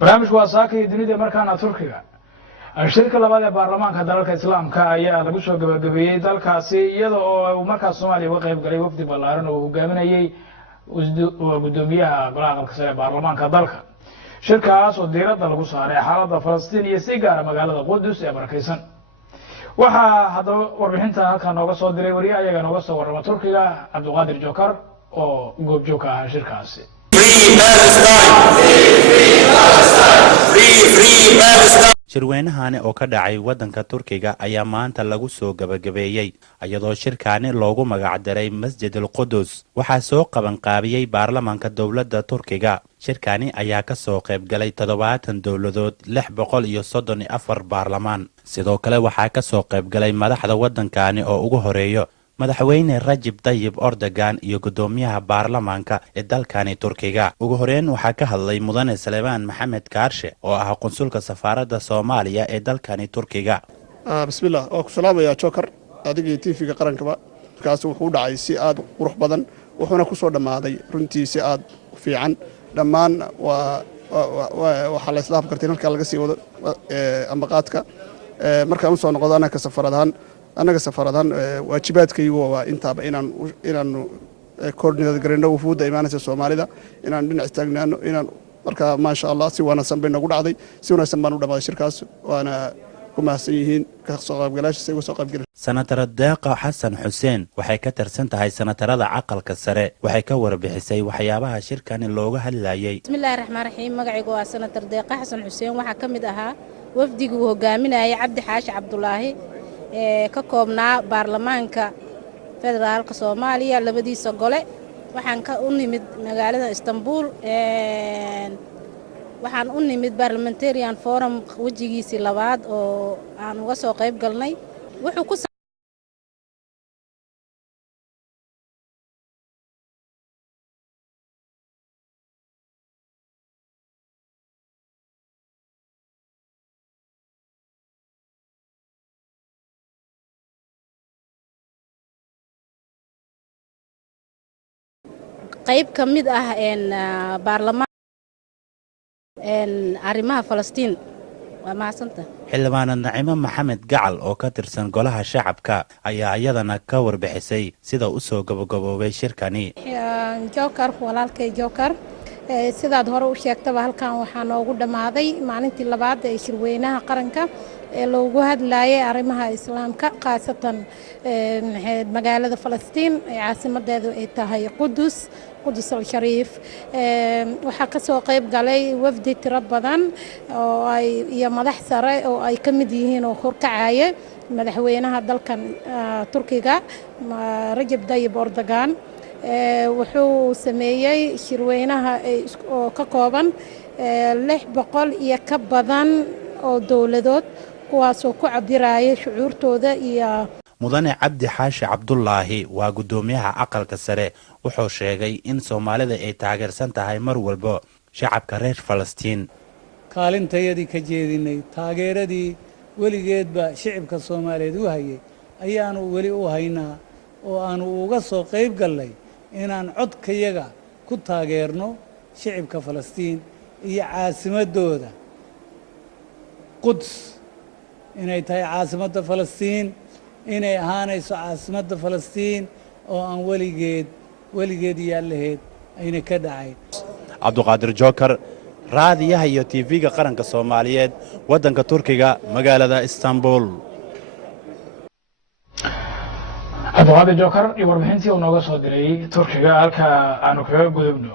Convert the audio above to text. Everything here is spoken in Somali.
برنامج واساكي دنيا مركانا تركيا الشركة لبعض برلمان كدرك الإسلام كأي هذا بشو قبل دلك سيد ومركز الصومالي وقف قريب وقت بالله وقامنا يي وقدوميها بلاغ كسر برلمان كدرك شركة صديرة دلقو صاري حالة فلسطين يسيجار مقالة القدس يا بركيسن وها هذا وربحنتها كان نوقف صدري وريا يا نوقف صور تركيا عبد القادر جوكر أو جوب جوكا شركة سي shirweynahani oo ka dhacay wadanka Turkiga ayaa maanta lagu soo gabagabeeyay iyadoo shirkaani loogu magac daray Masjid al-Qudus waxa soo qaban qaabiyay baarlamaanka dawladda Turkiga shirkaani ayaa ka soo qayb galay 70 dawladood 634 baarlamaan sidoo kale waxa ka soo qayb galay madaxda wadankaani oo ugu horeeyo madaxweyne Rajab Tayyip Erdogan iyo gudoomiyaha baarlamaanka ee dalkani Turkiga ugu horeen waxa ka hadlay mudane Salmaan Maxamed Kaarshe oo ah konsulka safaaradda Soomaaliya ee dalkani Turkiga bismillah oo ku salaamaya Joker adigii TV-ga qaranka kaas wuxuu dhacay si aad qurux badan wuxuuna ku soo dhamaaday runtii si aad fiican dhammaan waxa la islaam kartay halka laga sii wado ambaqaadka marka uu soo noqdo anaka safaradahan waajibaadkaygu waa intaaba inaan koordinada gareyno wufuudda imaanaysa Soomaalida inaan dhinac istaagnaano inaan marka ma sha Allah si wanaagsan bay nagu dhacday si wanaagsan baan u dhamaaday shirkaas waana ku mahadsan yihiin ka soo qaybgalayaasha ay soo qaybgaleen senator Deeqa Xasan Xuseen waxay ka tirsan tahay senatarada aqalka sare waxay ka warbixisay waxyaabaha shirkani looga hadlayay bismillaahir rahmaanir rahiim magacaygu waa senator Deeqa Xasan Xuseen waxa kamid ahaa wafdigu hogaaminayay Cabdi Xaashi Cabdulaahi ka koobnaa baarlamaanka federaalka Soomaaliya labadiisa gole waxaan ka u nimid magaalada Istanbul waxaan u nimid parliamentarian forum wajigiisii labaad oo aan uga soo qayb galnay wuxuu ku qayb kamid ah baarlamaan arrimaha Falastiin waa maasanta xildhibaan Naciimo Maxamed Gacal oo ka tirsan golaha shacabka ayaa iyadana ka warbixisay sida uu soo gabagaboobay shirkani Joker walaalkay Joker sidaad hore u sheegtay halkan waxaa noogu dhamaaday maalintii labaad ee shirweynaha qaranka ee loogu hadlayay arrimaha islaamka qaasatan magaalada Falastiin ee caasimadeedu ay tahay Qudus al-Shariif waxa ka soo qayb galay wafdi tiro badan oo ay iyo madax sare oo ay ka mid yihiin oo horkacaya madaxweynaha dalkan Turkiga Rajab Tayyip Erdogan wuxuu sameeyay shirweynaha oo ka kooban 600 iyo ka badan oo dawladood kuwaas oo ku cabiraya shucuurtooda iyo mudane Cabdi Xaashi Cabdulaahi waa gudoomiyaha aqalka sare wuxuu sheegay in Soomaalida ay taageersan tahay mar walba shacabka reer Falastiin kaalintayadii ka jeedinay taageeradii weligeedba shacabka Soomaaliyeed u hayay ayaanu weli u haynaa oo aanu uga soo qayb galnay inaan codkayaga ku taageerno shacabka Falastiin iyo caasimadooda Quds inay tahay caasimadda Falastiin inay ahaanayso caasimadda Falastiin oo aan weligeed yaalaheed ayna ka dhacay Cabduqaadir Joker raadiyaha iyo TV-ga qaranka Soomaaliyeed wadanka Turkiga magaalada Istanbul Cabduqaadir Joker iyo warbixintii uu nooga soo diray Turkiga halka aanu kaga gudubno